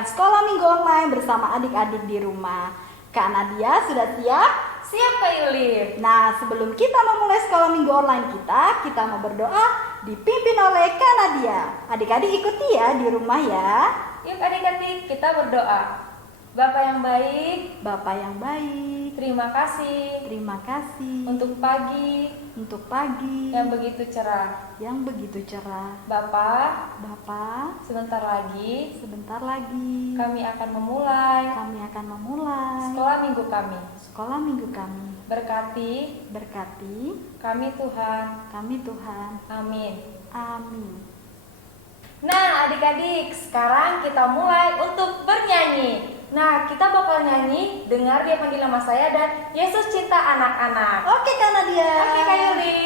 mendengarkan sekolah minggu online bersama adik-adik di rumah. Kak Nadia sudah siap? Siap Kak Yuli. Nah, sebelum kita memulai sekolah minggu online kita mau berdoa dipimpin oleh Kak Nadia. Adik-adik ikuti ya di rumah ya. Yuk adik-adik kita berdoa. Bapa yang baik, Bapa yang baik, terima kasih untuk pagi yang begitu cerah. Bapa, Sebentar lagi sebentar lagi kami akan memulai sekolah minggu kami. Berkati kami Tuhan. Amin. Nah adik-adik, sekarang kita mulai untuk bernyanyi. Nah, kita bakal nyanyi Dengar Dia Panggil Nama Saya dan Yesus Cinta Anak-anak. Oke Kak Nadia. Oke Kak Yuli.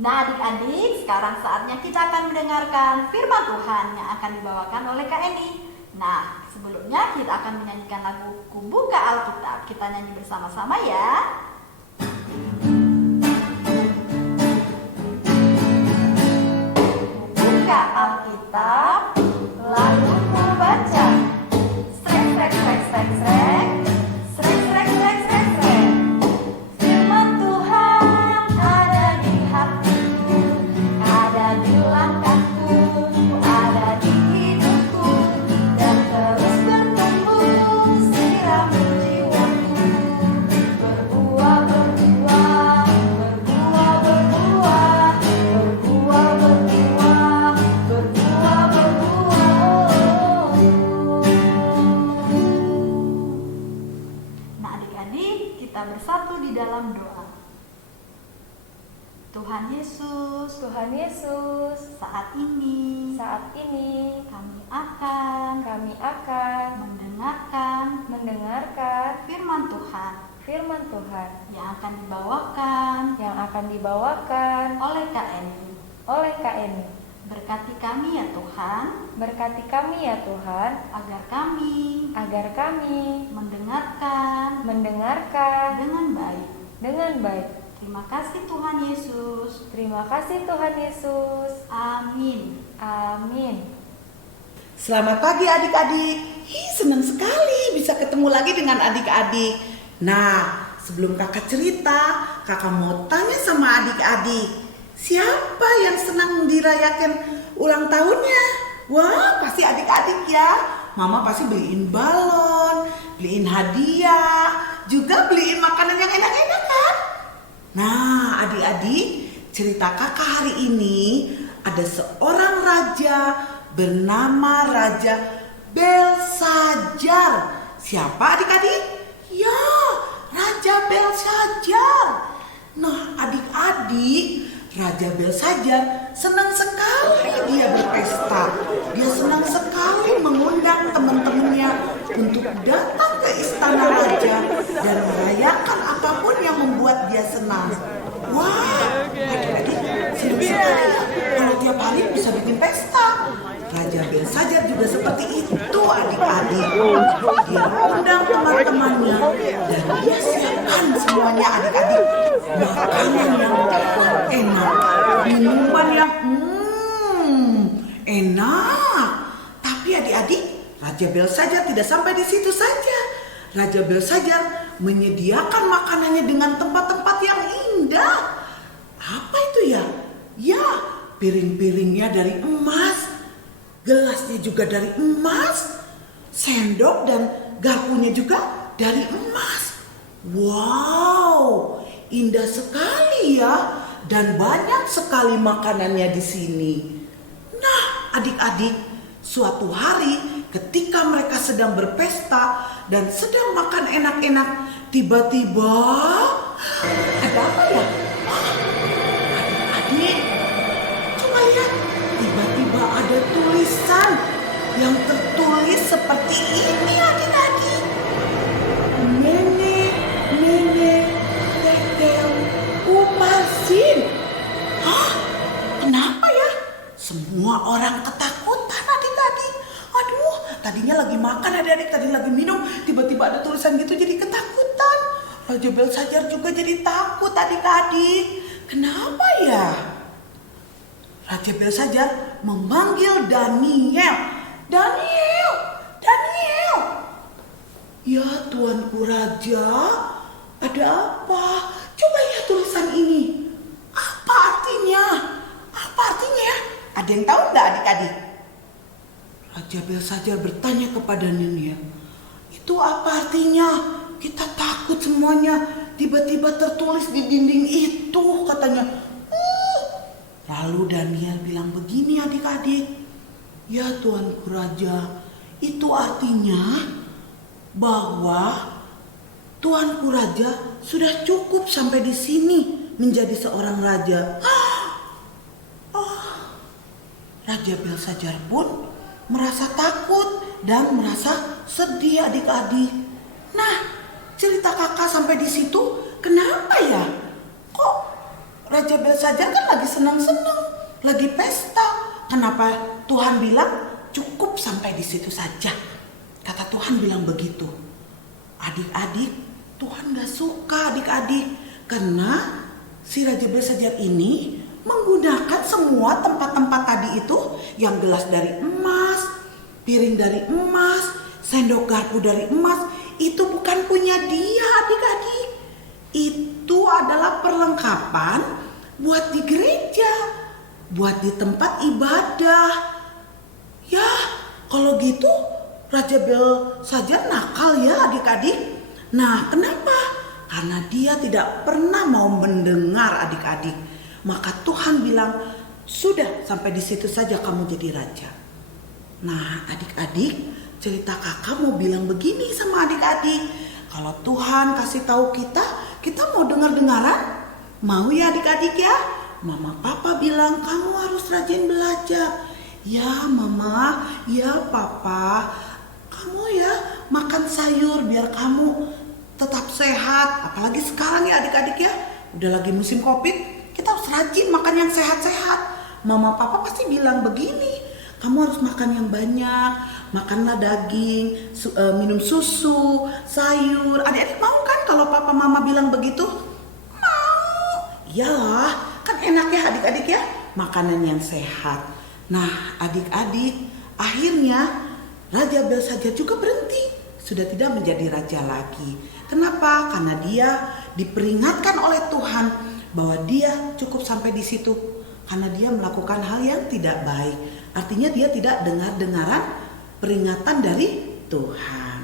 Nah adik-adik, sekarang saatnya kita akan mendengarkan firman Tuhan yang akan dibawakan oleh Kak Eni. Nah, sebelumnya kita akan menyanyikan lagu Kubuka Alkitab. Kita nyanyi bersama-sama ya. Buka Alkitab, lalu membaca. Srek, srek, srek, srek, srek. Srek, srek, srek, srek, srek. Firman Tuhan ada di hatiku, ada di langkahku, ada di hidupku, dan terus bertumbuh sirami jiwaku. Berbuah, berbuah, berbuah, berbuah, berbuah, berbuah, berbuah, berbuah. Nah adik-adik, kita bersatu di dalam doa. Tuhan Yesus, saat ini kami akan mendengarkan firman Tuhan yang akan dibawakan oleh Kak Eni. Berkati kami ya Tuhan, agar kami mendengarkan dengan baik. Terima kasih Tuhan Yesus. Amin. Selamat pagi adik-adik. Senang sekali bisa ketemu lagi dengan adik-adik. Nah, sebelum kakak cerita, kakak mau tanya sama adik-adik. Siapa yang senang dirayakan ulang tahunnya? Wah, pasti adik-adik ya. Mama pasti beliin balon, beliin hadiah, juga beliin makanan yang enak-enak kan? Nah, adik-adik, cerita kakak hari ini ada seorang raja bernama Raja Belsajar. Siapa adik-adik? Ya, Raja Belsajar. Nah, adik-adik, Raja Belsajar senang sekali dia berpesta. Dia senang sekali mengundang teman-temannya untuk datang ke istana raja dan merayakan apapun yang membuat dia senang. Wah, adik-adik senang sekali ya kalau tiap hari bisa bikin pesta. Raja Belsajar juga seperti itu adik-adik. Dia undang teman-temannya dan dia siapkan semuanya adik-adik. Makanan yang enak, minuman yang enak. Tapi adik-adik, Raja Belsajar tidak sampai di situ saja. Raja Belsajar menyediakan makanannya dengan tempat-tempat yang indah. Apa itu ya? Ya, piring-piringnya dari emas. Gelasnya juga dari emas, sendok dan garpunya juga dari emas. Wow, indah sekali ya, dan banyak sekali makanannya di sini. Nah, adik-adik, suatu hari ketika mereka sedang berpesta dan sedang makan enak-enak, tiba-tiba ada apa ya? Adik-adik, coba lihat. Tiba-tiba ada tulisan yang tertulis seperti ini adik-adik. Nenek tetel upasin. Hah? Kenapa ya? Semua orang ketakutan adik-adik. Aduh, tadinya lagi makan adik-adik, tadi lagi minum, tiba-tiba ada tulisan gitu jadi ketakutan. Raja Belsajar juga jadi takut adik-adik. Kenapa ya? Raja Belsajar memanggil Daniel. Daniel. Ya tuanku raja, ada apa? Coba lihat tulisan ini. Apa artinya? Ya? Ada yang tahu nggak adik-adik? Raja Belsajar bertanya kepada Daniel. Itu apa artinya? Kita takut semuanya. Tiba-tiba tertulis di dinding itu katanya. Lalu Daniel bilang begini adik-adik. Ya tuanku raja, itu artinya bahwa tuanku raja sudah cukup sampai di sini menjadi seorang raja. Raja Belsajar pun merasa takut dan merasa sedih adik-adik. Nah, cerita kakak sampai di situ kenapa ya? Kok Raja Belsajar kan lagi senang-senang, lagi pesta. Kenapa Tuhan bilang cukup sampai di situ saja? Kata Tuhan bilang begitu. Adik-adik, Tuhan gak suka adik-adik. Karena si Raja Belsajar ini menggunakan semua tempat-tempat tadi itu. Yang gelas dari emas, piring dari emas, sendok garpu dari emas. Itu bukan punya dia adik-adik. Itu adalah perlengkapan buat di gereja, buat di tempat ibadah. Ya, kalau gitu Raja Belsajar nakal ya adik-adik. Nah, kenapa? Karena dia tidak pernah mau mendengar adik-adik. Maka Tuhan bilang, sudah sampai di situ saja kamu jadi raja. Nah, adik-adik, cerita kakak mau bilang begini sama adik-adik. Kalau Tuhan kasih tahu kita mau dengar-dengaran? Mau ya adik-adik ya? Mama papa bilang kamu harus rajin belajar. Ya mama, ya papa, kamu ya makan sayur biar kamu tetap sehat. Apalagi sekarang ya adik-adik ya, udah lagi musim COVID, kita harus rajin makan yang sehat-sehat. Mama papa pasti bilang begini, kamu harus makan yang banyak, makanlah daging, minum susu, sayur. Adik-adik mau kan kalau papa mama bilang begitu? Iyalah, kan enak ya adik-adik ya, makanan yang sehat. Nah adik-adik, akhirnya Raja Belsajar juga berhenti, sudah tidak menjadi raja lagi. Kenapa? Karena dia diperingatkan oleh Tuhan bahwa dia cukup sampai di situ. Karena dia melakukan hal yang tidak baik. Artinya dia tidak dengar-dengaran peringatan dari Tuhan.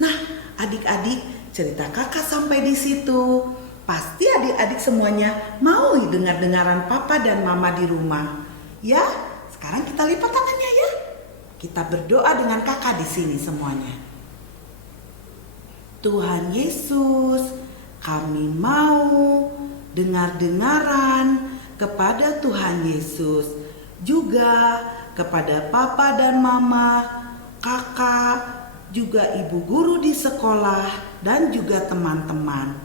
Nah adik-adik, cerita kakak sampai di situ. Pasti adik-adik semuanya mau dengar-dengaran papa dan mama di rumah. Ya, sekarang kita lipat tangannya ya. Kita berdoa dengan kakak di sini semuanya. Tuhan Yesus, kami mau dengar-dengaran kepada Tuhan Yesus, juga kepada papa dan mama, kakak, juga ibu guru di sekolah, dan juga teman-teman.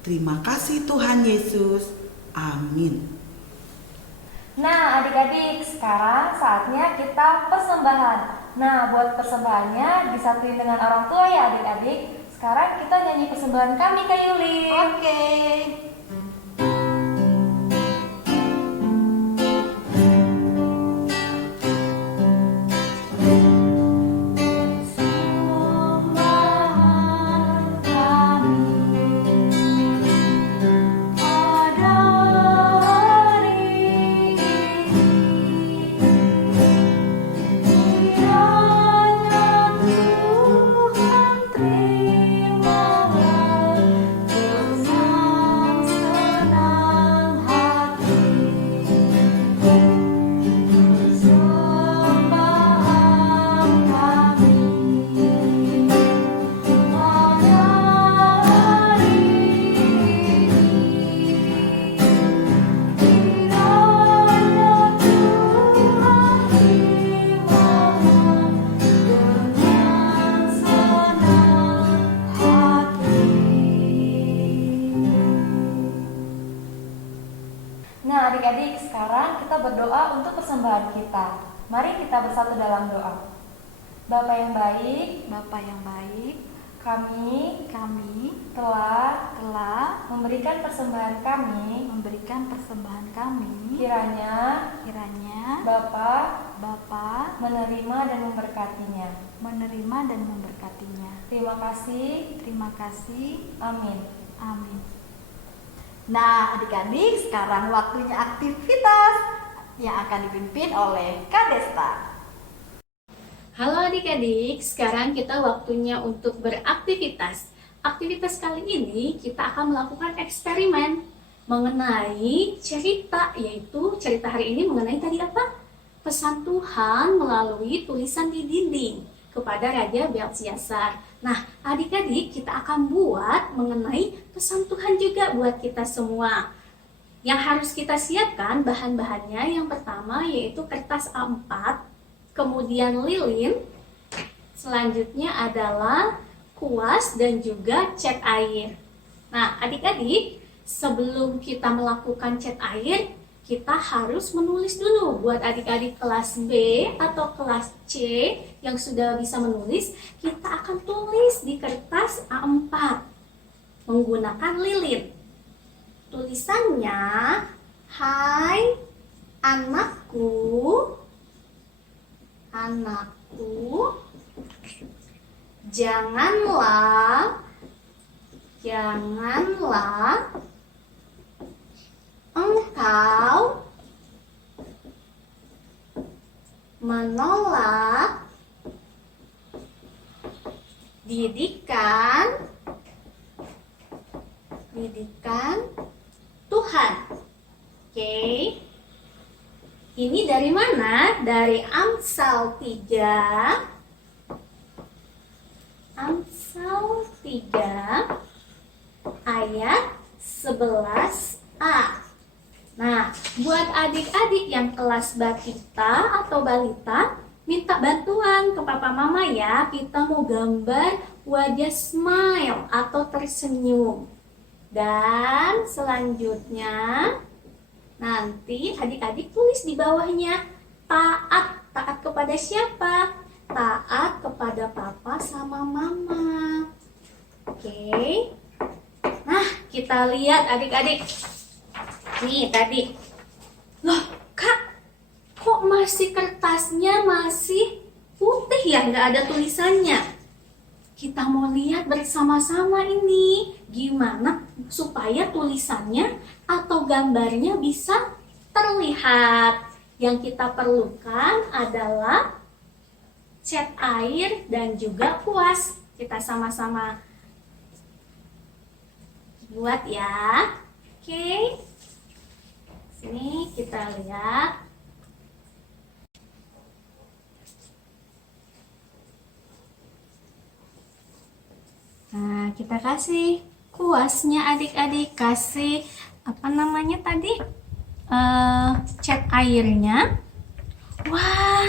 Terima kasih Tuhan Yesus. Amin. Nah, adik-adik, sekarang saatnya kita persembahan. Nah, buat persembahannya disatuin dengan orang tua ya adik-adik. Sekarang kita nyanyi persembahan kami Kak Yuli. Oke. Nah, adik-adik, sekarang kita berdoa untuk persembahan kita. Mari kita bersatu dalam doa. Bapa yang baik, Bapa yang baik, kami kami telah telah memberikan persembahan kami. memberikan persembahan kami. Kiranya Kiranya Bapa Bapa menerima dan memberkatinya. menerima dan memberkatinya. Terima kasih. Terima kasih. Amin. Amin. Nah, adik-adik, sekarang waktunya aktivitas yang akan dipimpin oleh Kak Desta. Halo adik-adik, sekarang kita waktunya untuk beraktivitas. Aktivitas kali ini kita akan melakukan eksperimen mengenai cerita, yaitu cerita hari ini mengenai tadi apa? Pesan Tuhan melalui tulisan di dinding kepada Raja Belsyazar. Nah, adik-adik, kita akan buat mengenai pesan Tuhan juga buat kita semua. Yang harus kita siapkan bahan-bahannya yang pertama yaitu kertas A4, kemudian lilin, selanjutnya adalah kuas dan juga cat air. Nah, adik-adik, sebelum kita melakukan cat air, kita harus menulis dulu. Buat adik-adik kelas B atau kelas C yang sudah bisa menulis, kita akan tulis di kertas A4 menggunakan lilin. Tulisannya, hai anakku, janganlah engkau menolak didikan Tuhan. Oke. Ini dari mana? Dari Amsal 3 ayat 11a. Nah, buat adik-adik yang kelas batita atau balita, minta bantuan ke papa mama ya. Kita mau gambar wajah smile atau tersenyum. Dan selanjutnya nanti adik-adik tulis di bawahnya taat. Taat kepada siapa? Taat kepada papa sama mama. Oke. Nah, kita lihat adik-adik. Nih tadi. Loh, Kak, kok masih kertasnya masih putih ya? Nggak ada tulisannya. Kita mau lihat bersama-sama ini. Gimana supaya tulisannya atau gambarnya bisa terlihat. Yang kita perlukan adalah cat air dan juga kuas. Kita sama-sama buat ya. Oke. Sini kita lihat. Nah, kita kasih sepuasnya adik-adik, kasih apa namanya tadi, cat airnya. Wah,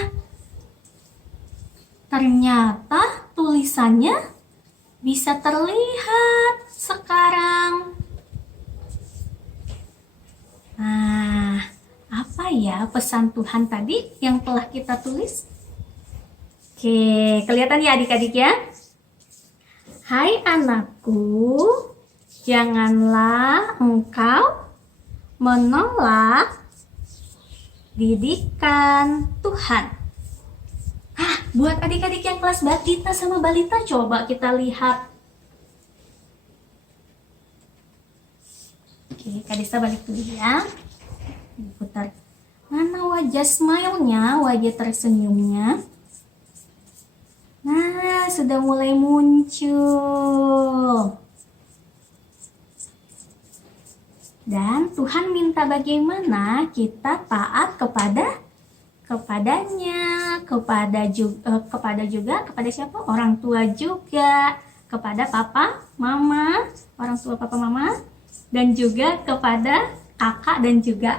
ternyata tulisannya bisa terlihat sekarang. Nah, apa ya pesan Tuhan tadi yang telah kita tulis? Oke, kelihatan ya adik-adik ya? Hai anakku, janganlah engkau menolak didikan Tuhan. Buat adik-adik yang kelas batita sama balita, coba kita lihat. Oke, Kak Desa balik dulu ya. Putar. Mana wajah smile-nya, wajah tersenyumnya? Nah, sudah mulai muncul. Dan Tuhan minta bagaimana kita taat kepadanya, kepada siapa? Orang tua juga, kepada papa, mama, orang tua papa, mama, dan juga kepada kakak dan juga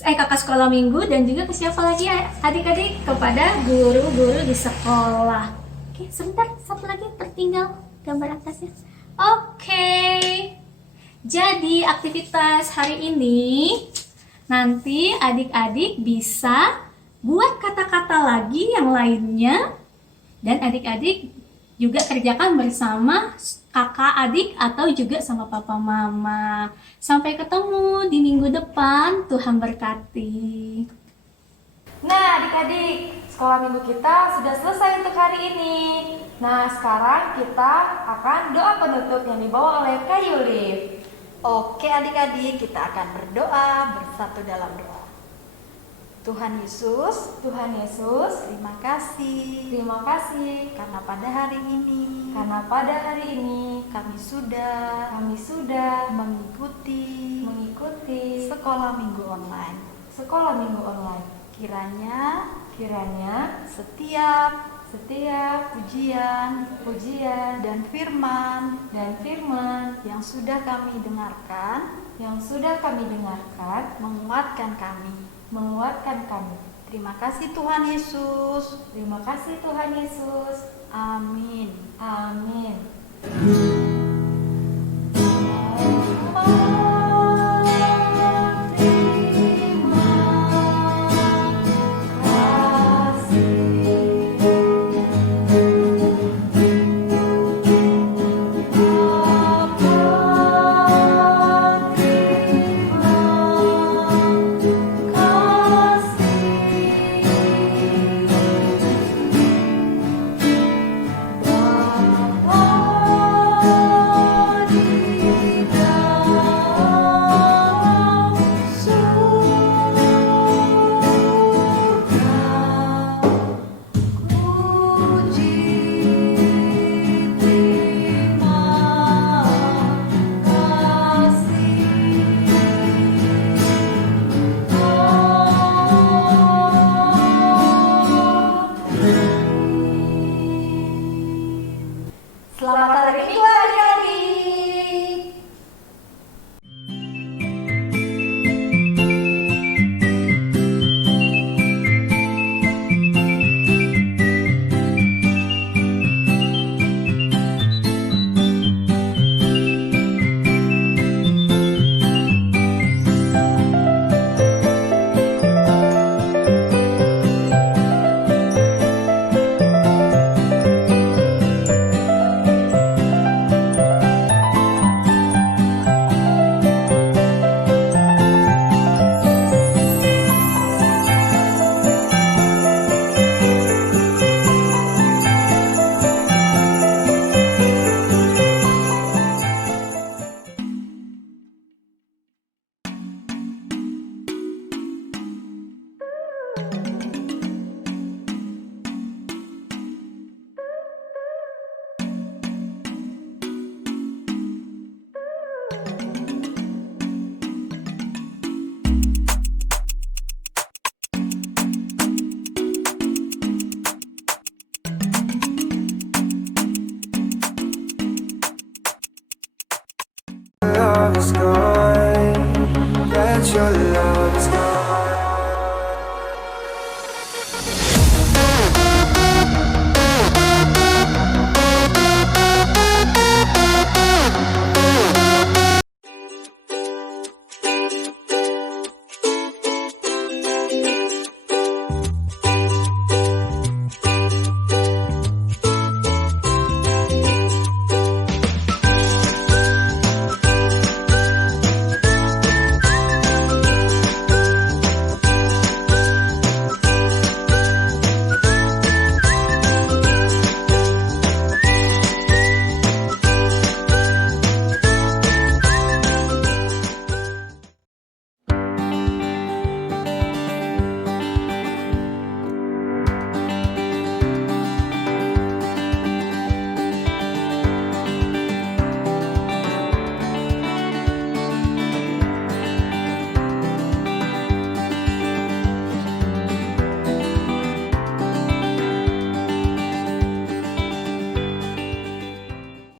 kakak sekolah minggu, dan juga ke siapa lagi ya adik-adik? Kepada guru-guru di sekolah. Oke, sebentar, satu lagi tertinggal gambar atasnya. Oke, jadi aktivitas hari ini nanti adik-adik bisa buat kata-kata lagi yang lainnya, dan adik-adik juga kerjakan bersama kakak adik atau juga sama papa mama. Sampai ketemu di minggu depan, Tuhan berkati. Nah adik-adik, sekolah minggu kita sudah selesai untuk hari ini. Nah sekarang kita akan doa penutup yang dibawa oleh Kak Yulif. Oke adik-adik, kita akan berdoa bersatu dalam doa. Tuhan Yesus, terima kasih karena pada hari ini kami sudah mengikuti sekolah minggu online. Kiranya setiap pujian dan firman yang sudah kami dengarkan menguatkan kami. Terima kasih Tuhan Yesus. Amin. Amin.